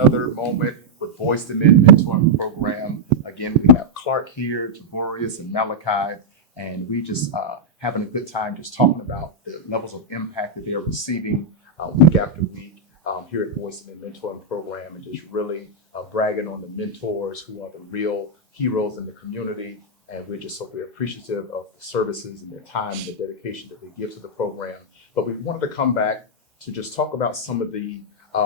another moment with B2M Mentoring Program. Again, we have Clark here, Javorius, and Malachi, and we just having a good time just talking about the levels of impact that they are receiving week after week here at B2M Mentoring Program, and just really bragging on the mentors who are the real heroes in the community. And we're just so very appreciative of the services and their time and the dedication that they give to the program. But we wanted to come back to just talk about some of the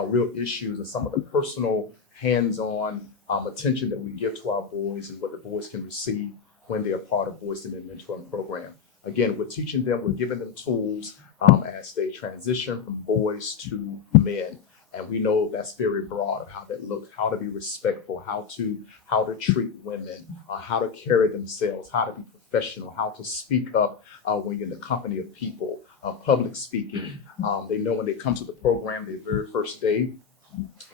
real issues and some of the personal hands-on attention that we give to our boys and what the boys can receive when they are part of B2M Mentoring Program. Again, we're teaching them, we're giving them tools as they transition from boys to men. And we know that's very broad of how that looks, how to be respectful, how to treat women, how to carry themselves, how to be professional, how to speak up when you're in the company of people, public speaking. They know when they come to the program, their very first day,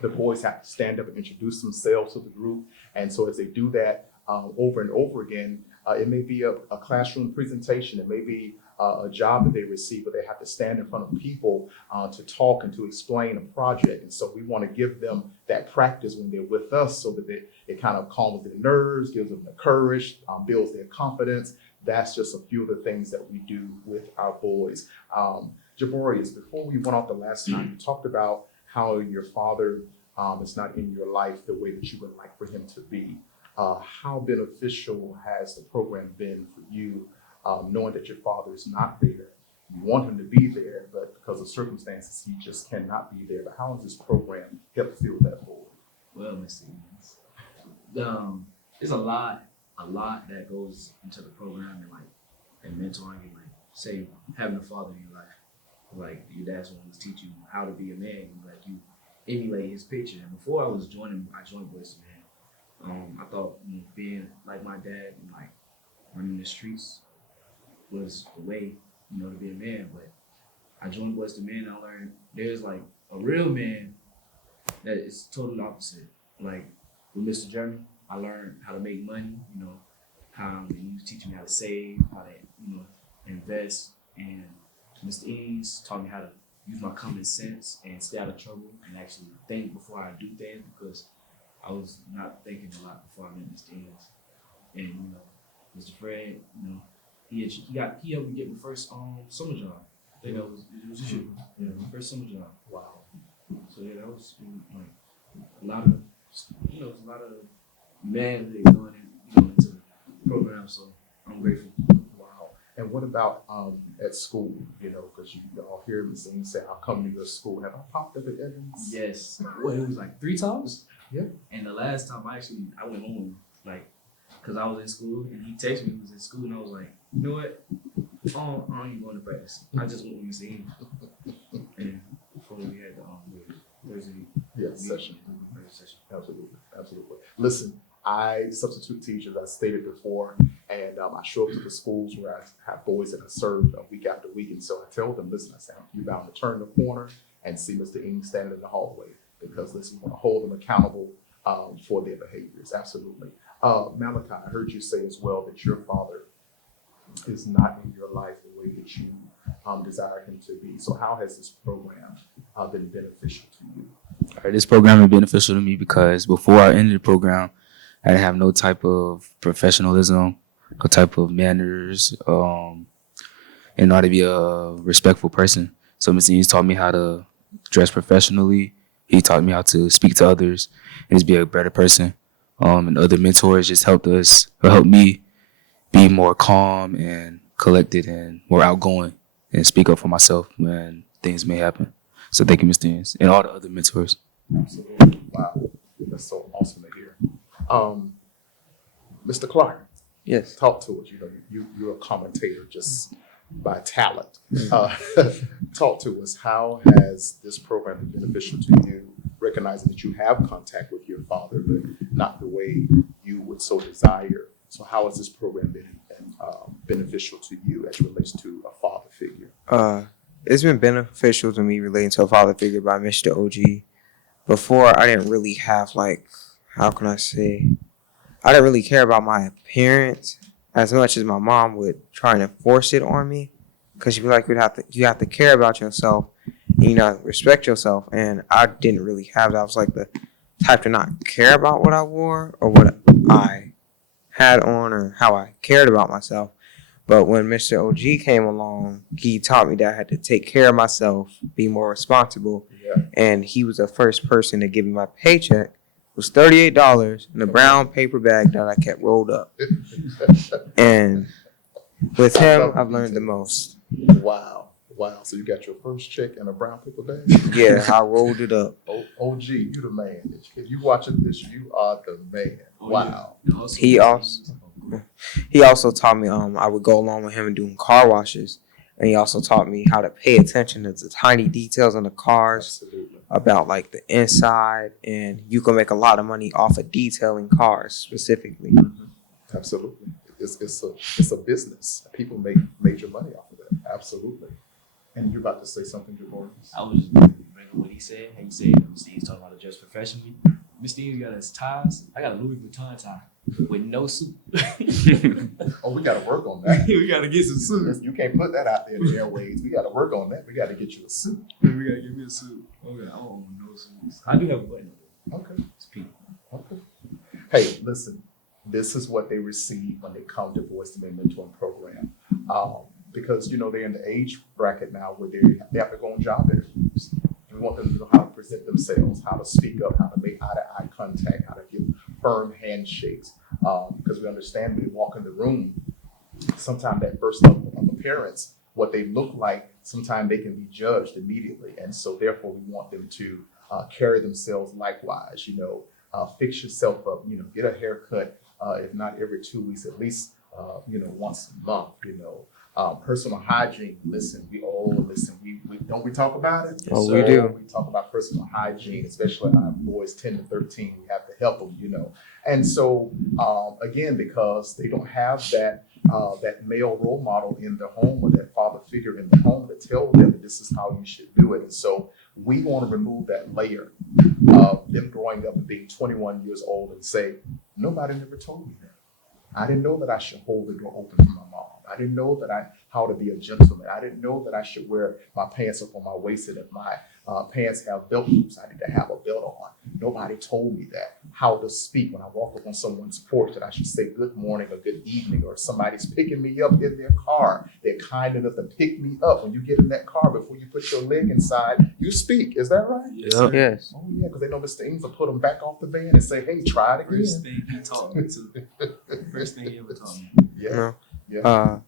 the boys have to stand up and introduce themselves to the group. And so as they do that over and over again, it may be a classroom presentation, it may be a job that they receive, but they have to stand in front of people to talk and to explain a project. And so we want to give them that practice when they're with us so that it kind of calms their nerves, gives them the courage, builds their confidence. That's just a few of the things that we do with our boys. Javorius, before we went off the last time, you talked about how your father is not in your life the way that you would like for him to be. How beneficial has the program been for you, knowing that your father is not there? You want him to be there, but because of circumstances, he just cannot be there. But how has this program helped fill that void? Well, Mr. Evans, there's a lot that goes into the program and mentoring and say having a father in your life. Like your dad's one to teach you how to be a man. Like you emulate his picture. And before I joined B2M. I thought being like my dad and running the streets was the way, to be a man. But I joined B2M and I learned there's a real man that is totally opposite. Like with Mr. Jeremy, I learned how to make money, how he was teaching me how to save, how to, invest. And Mr. Eames taught me how to use my common sense and stay out of trouble and actually think before I do things, because I was not thinking a lot before I met Mr. Eames. And Mr. Fred, he helped me get my first summer job. I think it was this year. Yeah, my first summer job. Wow. So yeah, that was a lot of men that going into the program. So I'm grateful. Wow. And what about at school? Because you all hear me say, "I'll come to your school." Have I popped up at Evans? Yes. Well, it was 3 times. Yeah. And the last time I went home, because I was in school, and he texted me he was in school, and I was like, you know what? I don't even going to practice. I just went with Mr. Eames. And before we had the Thursday session. Absolutely. Listen, I substitute teach, as I stated before, and I show up to the schools where I have boys that I serve week after week, and so I tell them, listen, I say, you're bound to turn the corner and see Mr. Eames standing in the hallway, because listen, we want to hold them accountable for their behaviors. Absolutely. Malachi, I heard you say as well that your father is not in your life the way that you desire him to be. So how has this program been beneficial to you? All right, this program is beneficial to me because before I entered the program, I didn't have no type of professionalism, no type of manners, and know how to be a respectful person. So Mr. Eames taught me how to dress professionally. He taught me how to speak to others and just be a better person. And other mentors just helped me be more calm and collected and more outgoing and speak up for myself when things may happen. So thank you, Mr. Eames, and all the other mentors. Absolutely. Wow. That's so awesome to hear. Mr. Clark. Yes. Talk to us. You're a commentator just by talent. Talk to us. How has this program been beneficial to you, recognizing that you have contact with your father, but not the way you would so desire? So how has this program been beneficial to you as it relates to a father figure? It's been beneficial to me relating to a father figure by Mr. OG. Before, I didn't really have how can I say? I didn't really care about my appearance as much as my mom would try to force it on me, because she'd be like, you have to care about yourself, and respect yourself. And I didn't really have that. I was like the type to not care about what I wore or what I had on or how I cared about myself. But when Mr. OG came along, he taught me that I had to take care of myself, be more responsible. Yeah. And he was the first person to give me my paycheck. It was $38 in a brown paper bag that I kept rolled up. And with him, I've learned the most. Wow. Wow. So you got your first check in a brown paper bag? Yeah, I rolled it up. OG, you the man. If you watching this, you are the man. Wow. He also taught me I would go along with him and doing car washes. And he also taught me how to pay attention to the tiny details on the cars. Absolutely. About like the inside, and you can make a lot of money off of detailing cars specifically. Absolutely. It's a business. People make major money off of it. Absolutely. And you're about to say something, Javorius? I was just bringing what he said. How he said Mr. Steve's talking about to dress professionally. Mr. Steve got his ties. I got a Louis Vuitton tie with no suit. Oh, we got to work on that. We got to get some suits. You can't put that out there in the airways. We got to work on that. We got to get you a suit. We got to give me a suit. Okay, I don't want no suits. I do have a button. Okay. It's pink. Okay. Hey, listen, this is what they receive when they come to Voice to Men Mentoring Program. Because, you know, they're in the age bracket now where they have to go on job interviews. We want them to know how to present themselves, how to speak up, how to make eye-to-eye contact, how to give firm handshakes. Because we understand when they walk in the room, sometimes that first level of appearance, what they look like, sometimes they can be judged immediately. And so therefore we want them to carry themselves likewise, you know, fix yourself up, you know, get a haircut, if not every 2 weeks, at least, you know, once a month, you know. Personal hygiene, listen, we don't we talk about it? Yes, we do. We talk about personal hygiene, especially our boys 10 to 13, we have to help them, you know. And so, again, because they don't have that male role model in the home or that father figure in the home to tell them that this is how you should do it. And so we want to remove that layer of them growing up and being 21 years old and say, nobody never told me that. I didn't know that I should hold the door open for my mom. I didn't know that how to be a gentleman. I didn't know that I should wear my pants up on my waist, and if my pants have belt loops, I need to have a belt on. Nobody told me that. How to speak when I walk up on someone's porch, that I should say good morning or good evening, or somebody's picking me up in their car. They're kind enough to pick me up. When you get in that car, before you put your leg inside, you speak. Is that right? Yes, Yep. sir. Yes. Oh yeah, because they know Mr. Ings will put them back off the van and say, hey, try it again. First thing he taught me to. First thing he ever taught me. Yeah. No. Yeah.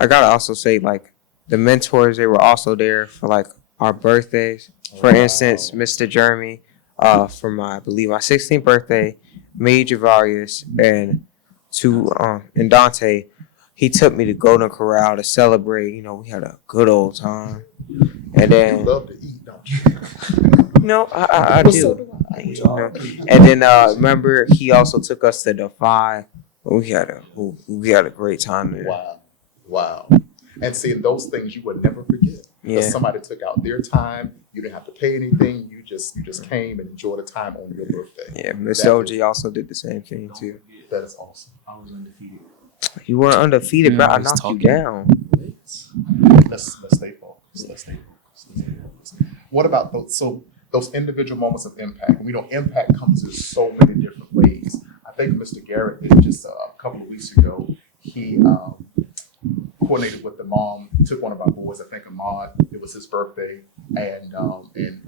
I gotta also say, like, the mentors, they were also there for like our birthdays. For instance, Mr. Jeremy, for my 16th birthday, me, Javarius, and Dante, he took me to Golden Corral to celebrate. You know, we had a good old time. And You then, love to eat, don't you? no, I Well, do. so do I. You know. And then remember, he also took us to Defy. We had a great time there. Wow. And seeing those things you would never forget. Because Yeah. somebody took out their time. You didn't have to pay anything. You just came and enjoyed the time on your birthday. Yeah, Mr. OG also did the same thing too. Don't forget, That is awesome. I was undefeated. You weren't undefeated, Yeah, bro. I I was knocked talking. you down. Let's stay focused. Let's stay focused. What about those individual moments of impact? We know impact comes in so many different ways. I think Mr. Garrett did just a couple of weeks ago. He coordinated with the mom, took one of our boys, I think Ahmad, it was his birthday, and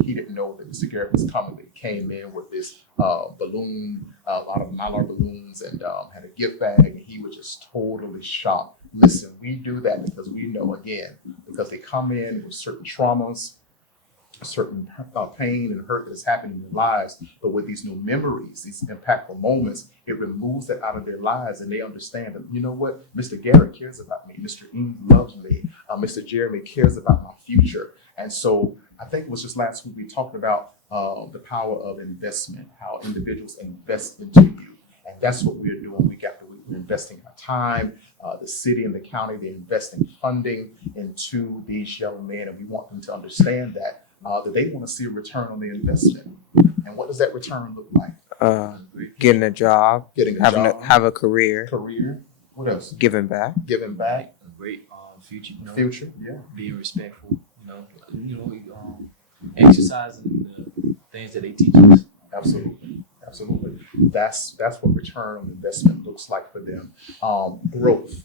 he didn't know that Mr. Garrett was coming, but he came in with this balloon, a lot of Mylar balloons, and had a gift bag, and he was just totally shocked. Listen, we do that because we know, again, because they come in with certain traumas, certain pain and hurt that has happened in their lives, but with these new memories, these impactful moments, it removes that out of their lives, and they understand that, you know what, Mr. Garrett cares about me, Mr. Ing loves me, Mr. Jeremy cares about my future. And so I think it was just last week we talked about the power of investment, how individuals invest into you, and that's what we're doing week after week. We're investing our time. The city and the county, they're investing funding into these young men, and we want them to understand that they want to see a return on the investment. And what does that return look like? Getting a job, Getting a having job, have a career, what else? giving back. Giving back, A great future. You know, future, yeah. being respectful. Exercising the things that they teach us. Absolutely, absolutely. That's what return on investment looks like for them. Growth,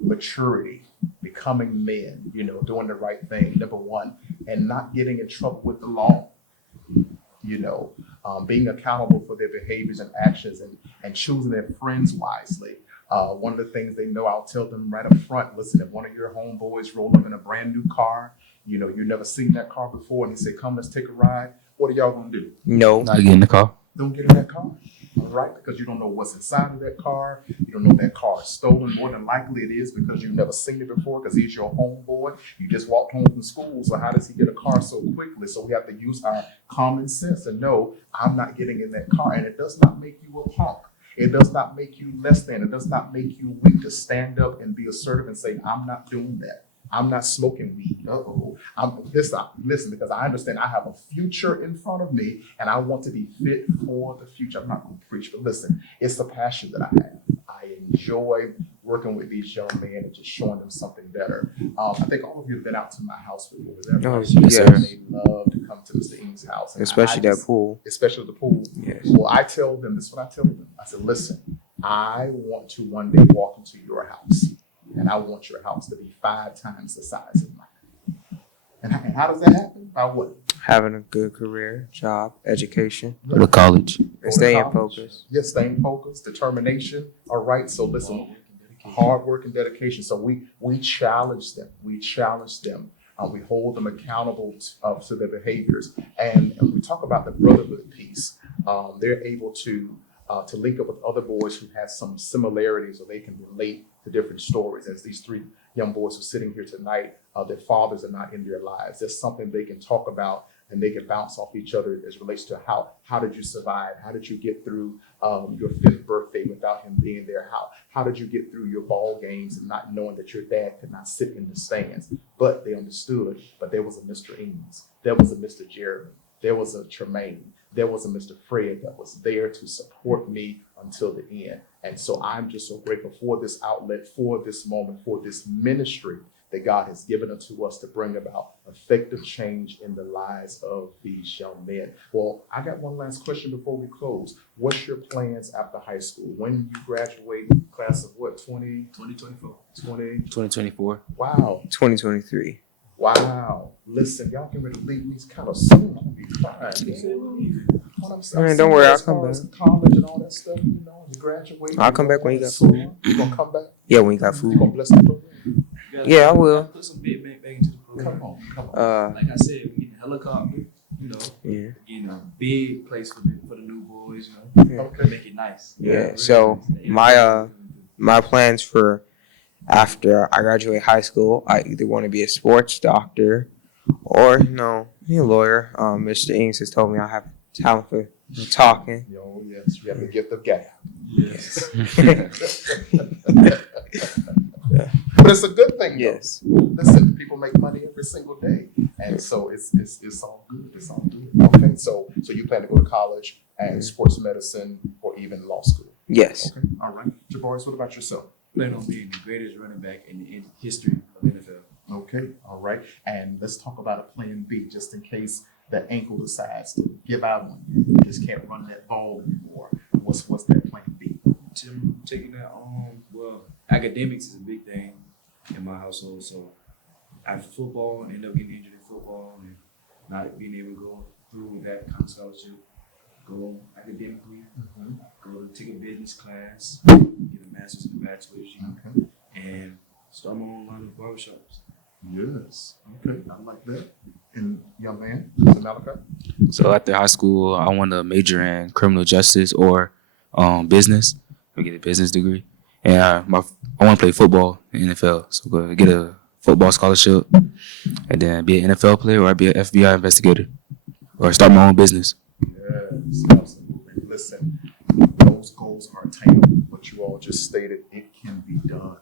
maturity, becoming men. Doing the right thing. Number one, and not getting in trouble with the law. Being accountable for their behaviors and actions, and choosing their friends wisely. One of the things they know, I'll tell them right up front, listen, if one of your homeboys roll up in a brand new car, you've never seen that car before, and he say, come, let's take a ride, what are y'all gonna do? No. Not get in the car. Don't get in that car, all right? Because you don't know what's inside of that car. You don't know if that car is stolen. More than likely it is, because you've never seen it before, because he's your homeboy. You just walked home from school, so how does he get a car so quickly? So we have to use our common sense and know, I'm not getting in that car. And it does not make you a punk. It does not make you less than. It does not make you weak to stand up and be assertive and say, I'm not doing that. I'm not smoking weed. Listen, because I understand I have a future in front of me, and I want to be fit for the future. I'm not going to preach, but listen, it's a passion that I have. I enjoy working with these young men and just showing them something better. I think all of you have been out to my house before. Was that Oh, right? yes, sir. They love to come to Mr. Ing's house. And Especially I that pool. Especially the pool. Yes. Well, I tell them, this is what I tell them. I said, listen, I want to one day walk into your house, and I want your house to be 5 times the size of mine. And how does that happen? By what? Having a good career, job, education, Go to college. Go and to staying college. focused. Yes, staying focused, determination. All right. So listen, hard work and dedication. So we challenge them. We challenge them. We hold them accountable to their behaviors. And we talk about the brotherhood piece. They're able to link up with other boys who have some similarities, so they can relate to different stories. As these 3 young boys who are sitting here tonight, their fathers are not in their lives. There's something they can talk about, and they can bounce off each other as relates to how did you survive? How did you get through your 5th birthday without him being there? How did you get through your ball games and not knowing that your dad could not sit in the stands? But they understood. But there was a Mr. Ings, there was a Mr. Jeremy, there was a Tremaine, there was a Mr. Fred that was there to support me until the end. And so I'm just so grateful for this outlet, for this moment, for this ministry that God has given unto us to bring about effective change in the lives of these young men. Well, I got one last question before we close. What's your plans after high school? When you graduate, class of what, 2024. 2024. Wow. 2023. Wow. Listen, y'all can really leave me kind of soon. I'm going to be fine. Man, don't worry, I'll come back. College and all that stuff, you graduate. I'll come back when you got food. You going to come back? Yeah, when you got You food. going to bless the program? Yeah, I will. Put some big back into the program. Come on. Like I said, we get a helicopter, Yeah. getting a big place for the new boys, Yeah. Okay. make it nice. Yeah. So my plans for after I graduate high school, I either want to be a sports doctor or be a lawyer. Mr. Ings has told me I have talent for talking. Oh, yes, you have the gift of gab. Yes. But it's a good thing, though. Yes. Listen, people make money every single day, and so it's all good. It's all good. Okay, so you plan to go to college and sports medicine or even law school? Yes. Okay, all right. Javaris, what about yourself? Plan on being the greatest running back in the history of NFL. Okay, all right. And let's talk about a plan B, just in case the ankle decides to give out on you. You just can't run that ball anymore. What's that plan B? Taking that well, academics is a big thing in my household. So after football, end up getting injured in football and not being able to go through with that kind of scholarship. Go academically, go to take a business class, get a master's and a bachelor's, Okay. and start my own line of barbershops. Yes. Okay, I like that. And young man, Mr. Malachi? So after high school, I want to major in criminal justice or business. I get a business degree, and I want to play football in the NFL. So go get a football scholarship, and then be an NFL player or be an FBI investigator, or start my own business. Yes, absolutely. Listen, those goals are attainable. What you all just stated, it can be done.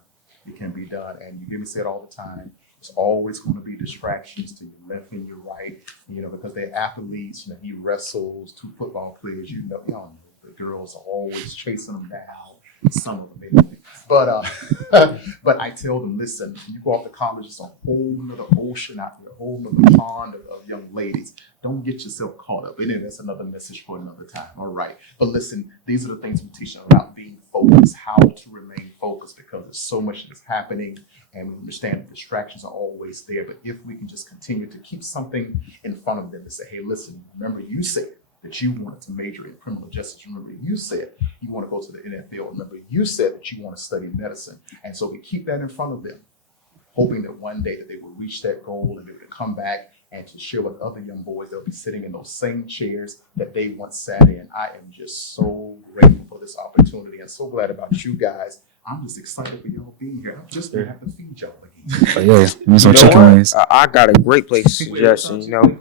It can be done. And you hear me say it all the time. There's always going to be distractions to your left and your right, because they're athletes. He wrestles, 2 football players, y'all know the girls are always chasing them down. Some of them anyway. But I tell them, listen, you go off to college, it's a whole nother ocean out there, a whole other pond of young ladies. Don't get yourself caught up. Anyway, that's another message for another time. All right. But listen, these are the things we teach them about being focused, how to remain focused, because there's so much that's happening and we understand that distractions are always there. But if we can just continue to keep something in front of them and say, hey, listen, remember you said that you wanted to major in criminal justice. Remember, you said you want to go to the NFL. Remember, you said that you want to study medicine. And so we keep that in front of them, hoping that one day that they will reach that goal and they will come back and to share with other young boys. They'll be sitting in those same chairs that they once sat in. I am just so grateful for this opportunity and so glad about you guys. I'm just excited for y'all being here. I'm just gonna have to feed y'all again. But yeah, give me some You know chicken what? wings. I got a great place suggestion. You know,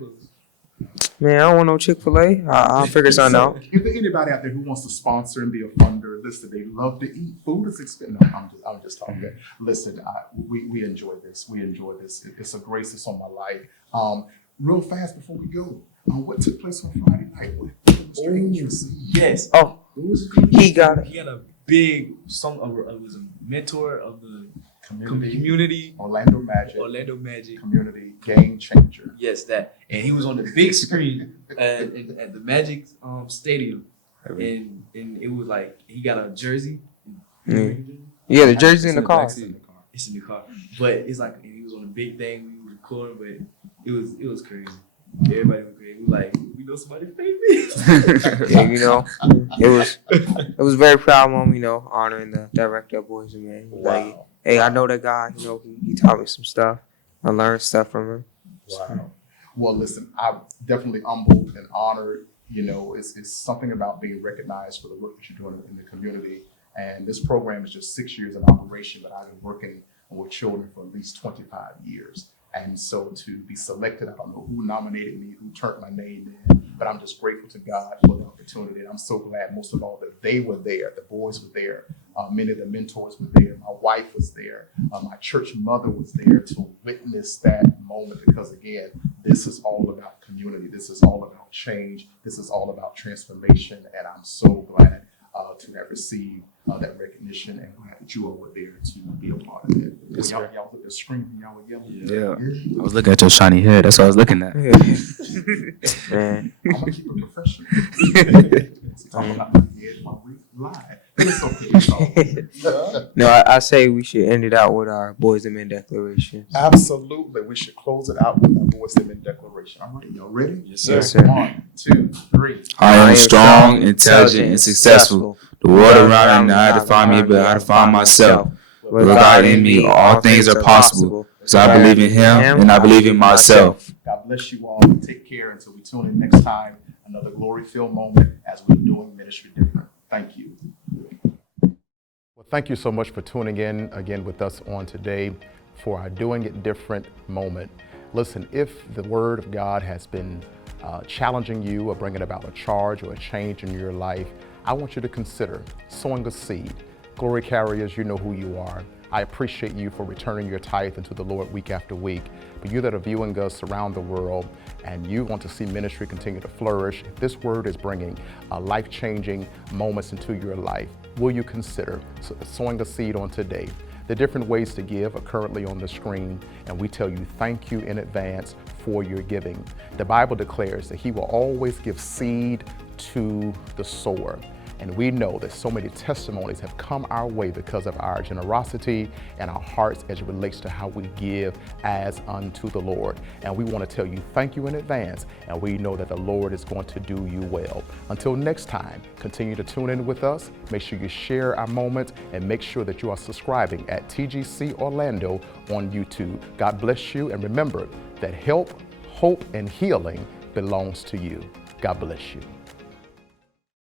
man, I don't want no Chick-fil-A. I'll figure something out. If there's anybody out there who wants to sponsor and be a funder, listen, they love to eat. Food is expensive. No, I'm just talking. Listen, we enjoy this. We enjoy this. It's a grace that's on my life. Real fast before we go, what took place on Friday night? What strangers? Yes. Oh, he got it. He had a big it was a mentor of the community Orlando Magic. Community game changer. Yes, that. And he was on the big screen at the Magic Stadium. And it was like he got a jersey. Yeah, the jersey's in the car. It's in the car. But it's like he was on the big thing, we were recording, but it was crazy. Everybody was crazy. We like, we know somebody paid me. Yeah, you know, it was very proud moment, you know, honoring the director of Boys and Men. Like, hey, I know that guy, you know, he taught me some stuff. I learned stuff from him. Wow. Well, listen, I'm definitely humbled and honored. You know, it's something about being recognized for the work that you're doing in the community. And this program is just 6 years in operation, but I've been working with children for at least 25 years. And so to be selected, I don't know who nominated me, who turned my name in, but I'm just grateful to God for the opportunity. And I'm so glad, most of all, that they were there, the boys were there, many of the mentors were there, my wife was there, my church mother was there to witness that moment, because again, this is all about community. This is all about change. This is all about transformation. And I'm so glad to have received that recognition, and glad that you all were there to be a part of it. Yes, y'all was at the screen, y'all were yelling. Yeah. I was looking at your shiny head. That's what I was looking at. Man. I'm gonna keep it professional. Talking about my head while we live. It's okay. It's all No, I say we should end it out with our Boys and Men declaration. Absolutely. We should close it out with our Boys and Men declaration. All right, y'all ready? Yes, sir. Yes, sir. 1, 2, 3. I am strong, intelligent, and successful. The world around me not how to find me, but how to find myself. With God in me, all things are possible. Because I believe in Him and I believe in myself. God bless you all. Take care until we tune in next time. Another glory-filled moment as we're doing ministry different. Thank you. Well, thank you so much for tuning in again with us on today for our Doing It Different moment. Listen, if the Word of God has been challenging you or bringing about a charge or a change in your life, I want you to consider sowing a seed. Glory carriers, you know who you are. I appreciate you for returning your tithe into the Lord week after week. But you that are viewing us around the world and you want to see ministry continue to flourish, if this word is bringing life-changing moments into your life, will you consider sowing a seed on today? The different ways to give are currently on the screen, and we tell you thank you in advance for your giving. The Bible declares that He will always give seed to the sower. And we know that so many testimonies have come our way because of our generosity and our hearts as it relates to how we give as unto the Lord. And we want to tell you thank you in advance, and we know that the Lord is going to do you well. Until next time, continue to tune in with us. Make sure you share our moment and make sure that you are subscribing at TGC Orlando on YouTube. God bless you, and remember that help, hope, and healing belongs to you. God bless you.